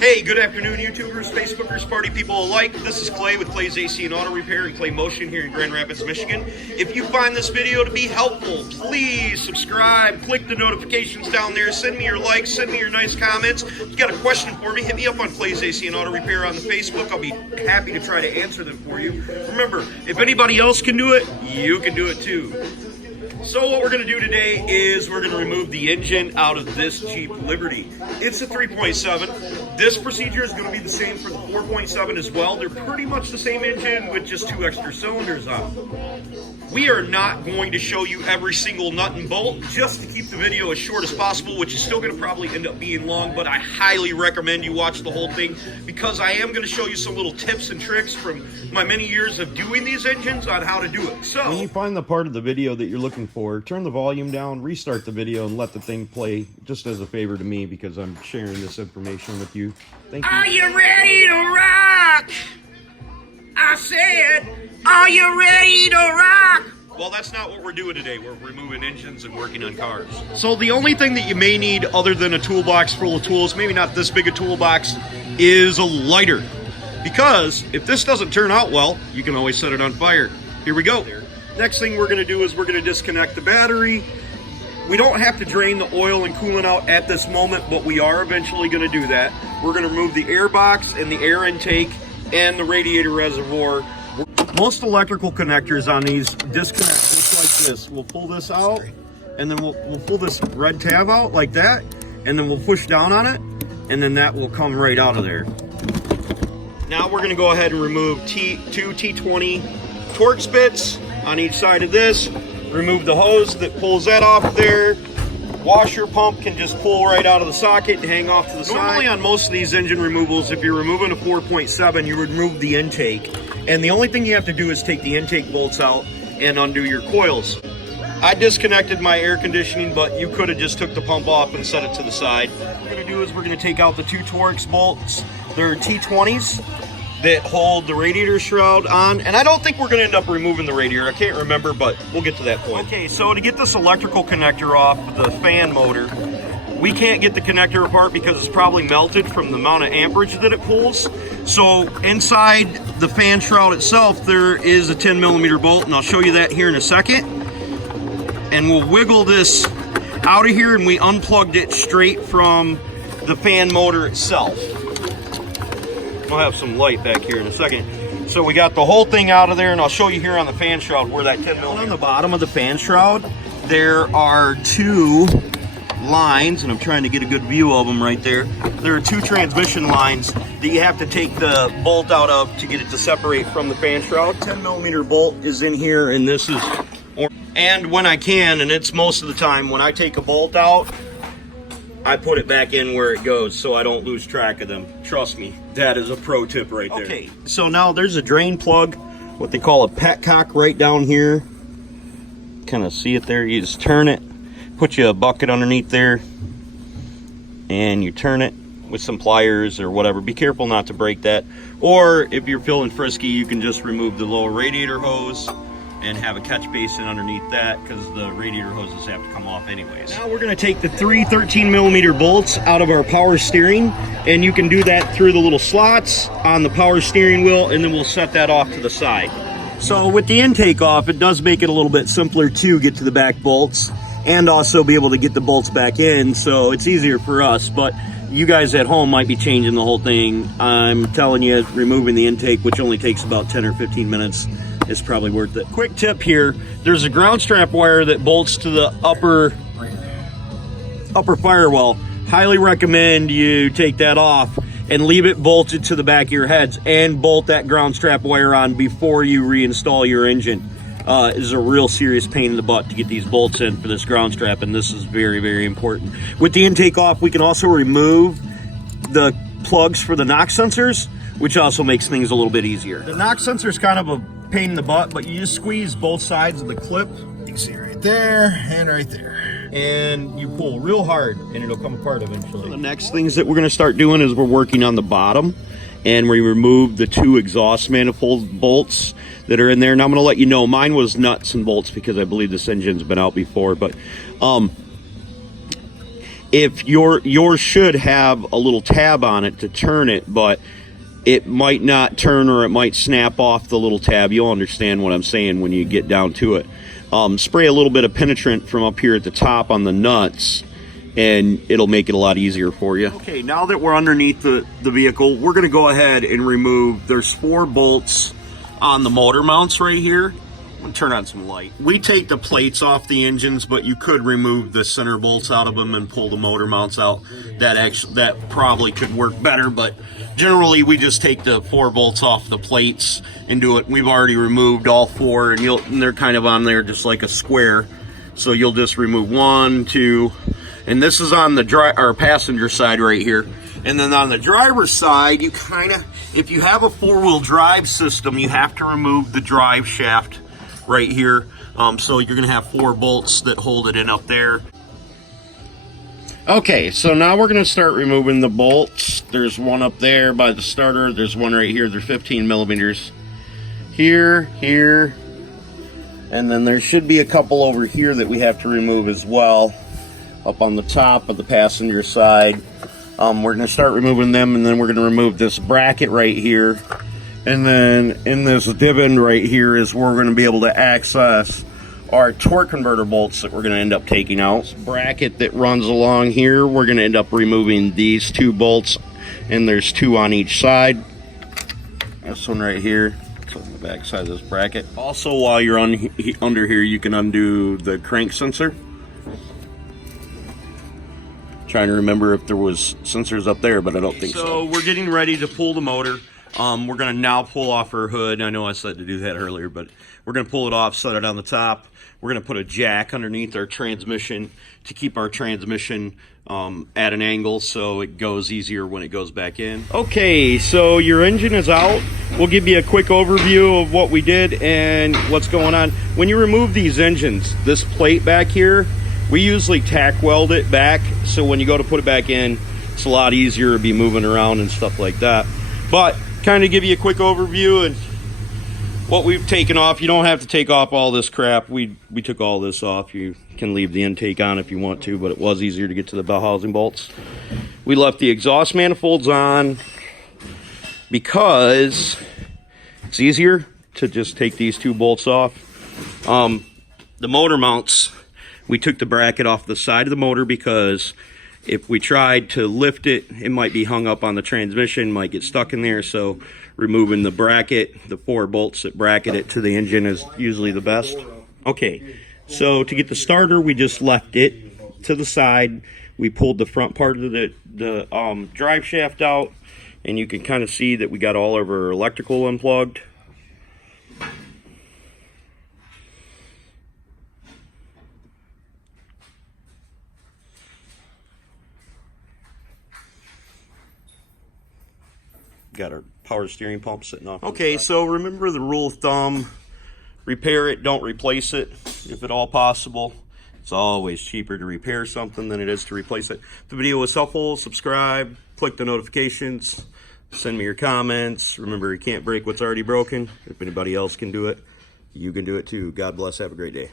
Hey, good afternoon, YouTubers, Facebookers, party people alike. This is Clay with Clay's AC and Auto Repair and Clay Motion here in Grand Rapids, Michigan. If you find this video to be helpful, please subscribe, click the notifications down there, send me your likes, send me your nice comments. If you got a question for me, hit me up on Clay's AC and Auto Repair on the Facebook. I'll be happy to try to answer them for you. Remember, if anybody else can do it, you can do it too. So what we're going to do today is we're going to remove the engine out of this Jeep Liberty. It's a 3.7. This procedure is going to be the same for the 4.7 as well. They're pretty much the same engine with just 2 extra cylinders on. We are not going to show you every single nut and bolt just to keep the video as short as possible, which is still going to probably end up being long, but I highly recommend you watch the whole thing because I am going to show you some little tips and tricks from my many years of doing these engines on how to do it. So when you find the part of the video that you're looking for, turn the volume down, restart the video, and let the thing play just as a favor to me because I'm sharing this information with you. Thank you. Are you ready to rock? I said, are you ready to rock? Well, that's not what we're doing today. We're removing engines and working on cars. So the only thing that you may need other than a toolbox full of tools, maybe not this big a toolbox, is a lighter. Because if this doesn't turn out well, you can always set it on fire. Here we go. Next thing we're going to do is we're going to disconnect the battery. We don't have to drain the oil and coolant out at this moment, but we are eventually going to do that. We're going to remove the air box and the air intake and the radiator reservoir. Most electrical connectors on these disconnect just like this. We'll pull this out, and then we'll pull this red tab out like that, and then we'll push down on it, and then that will come right out of there. Now we're going to go ahead and remove two T20 torx bits on each side of this. Remove the hose that pulls that off there. Washer pump can just pull right out of the socket and hang off to the side. Normally on most of these engine removals, if you're removing a 4.7, you remove the intake. And the only thing you have to do is take the intake bolts out and undo your coils. I disconnected my air conditioning, but you could have just took the pump off and set it to the side. What we're going to do is we're going to take out the 2 torx bolts. They're T20s that hold the radiator shroud on, and I don't think we're going to end up removing the radiator. I can't remember, but we'll get to that point. Okay, so to get this electrical connector off the fan motor, we can't get the connector apart because it's probably melted from the amount of amperage that it pulls. So inside the fan shroud itself, there is a 10mm bolt, and I'll show you that here in a second. And we'll wiggle this out of here, and we unplugged it straight from the fan motor itself. We'll have some light back here in a second. So we got the whole thing out of there, and I'll show you here on the fan shroud where that 10mm. On the bottom of the fan shroud, there are 2 lines, and I'm trying to get a good view of them right there. There are 2 transmission lines that you have to take the bolt out of to get it to separate from the fan shroud. 10mm bolt is in here, and this is, and when I can, and it's most of the time, when I take a bolt out, I put it back in where it goes so I don't lose track of them. Trust me, that is a pro tip right there. Okay, so now there's a drain plug, what they call a petcock right down here. Kind of see it there. You just turn it, put you a bucket underneath there, and you turn it with some pliers or whatever. Be careful not to break that. Or if you're feeling frisky, you can just remove the lower radiator hose and have a catch basin underneath that because the radiator hoses have to come off anyways. Now we're going to take the 3 13mm bolts out of our power steering, and you can do that through the little slots on the power steering wheel, and then we'll set that off to the side. So with the intake off, it does make it a little bit simpler to get to the back bolts and also be able to get the bolts back in, so it's easier for us, but you guys at home might be changing the whole thing. I'm telling you, removing the intake, which only takes about 10 or 15 minutes, is probably worth it. Quick tip here, there's a ground strap wire that bolts to the upper firewall. Highly recommend you take that off and leave it bolted to the back of your heads and bolt that ground strap wire on before you reinstall your engine. It is a real serious pain in the butt to get these bolts in for this ground strap, and this is very, very important. With the intake off, we can also remove the plugs for the knock sensors, which also makes things a little bit easier. The knock sensor is kind of a pain in the butt, but you just squeeze both sides of the clip. You can see right there and right there. And you pull real hard and it'll come apart eventually. So the next things that we're going to start doing is we're working on the bottom, and we remove the 2 exhaust manifold bolts that are in there. And I'm going to let you know, mine was nuts and bolts because I believe this engine's been out before, but if yours should have a little tab on it to turn it, but it might not turn, or it might snap off the little tab. You'll understand what I'm saying when you get down to it. Spray a little bit of penetrant from up here at the top on the nuts, and it'll make it a lot easier for you. Okay, now that we're underneath the vehicle, we're going to go ahead and remove, there's 4 bolts on the motor mounts right here. I'm going to turn on some light. We take the plates off the engines, but you could remove the center bolts out of them and pull the motor mounts out. That probably could work better, but generally we just take the 4 bolts off the plates and do it. We've already removed all 4, and they're kind of on there just like a square. So you'll just remove 1, 2, and this is on the passenger side right here. And then on the driver's side, you if you have a 4-wheel drive system, you have to remove the drive shaft right here. So you're gonna have 4 bolts that hold it in up there. Okay, so now we're gonna start removing the bolts. There's one up there by the starter. There's one right here. They're 15 millimeters. Here, and then there should be a couple over here that we have to remove as well, up on the top of the passenger side. We're gonna start removing them, and then we're gonna remove this bracket right here. And then in this divot right here is where we're going to be able to access our torque converter bolts that we're going to end up taking out. This bracket that runs along here, we're going to end up removing these 2 bolts, and there's 2 on each side. This one right here, it's on the back side of this bracket. Also, while you're under here, you can undo the crank sensor. Trying to remember if there was sensors up there, but I don't think so. So we're getting ready to pull the motor. We're going to now pull off our hood. I know I said to do that earlier, but we're going to pull it off, set it on the top. We're going to put a jack underneath our transmission to keep our transmission at an angle so it goes easier when it goes back in. Okay, so your engine is out. We'll give you a quick overview of what we did and what's going on. When you remove these engines, this plate back here, we usually tack weld it back, so when you go to put it back in, it's a lot easier to be moving around and stuff like that. But kind of give you a quick overview and what we've taken off. You don't have to take off all this crap. We took all this off. You can leave the intake on if you want to, but it was easier to get to the bell housing bolts. We left the exhaust manifolds on because it's easier to just take these 2 bolts off. The motor mounts, we took the bracket off the side of the motor because if we tried to lift it, it might be hung up on the transmission, might get stuck in there. So removing the bracket, the 4 bolts that bracket it to the engine is usually the best. Okay, so to get the starter, we just left it to the side. We pulled the front part of the drive shaft out, and you can kind of see that we got all of our electrical unplugged. Got our power steering pump sitting off. Okay, so remember the rule of thumb: repair it, don't replace it, if at all possible. It's always cheaper to repair something than it is to replace it. If the video was helpful, subscribe, click the notifications, send me your comments. Remember, you can't break what's already broken. If anybody else can do it, you can do it too. God bless. Have a great day.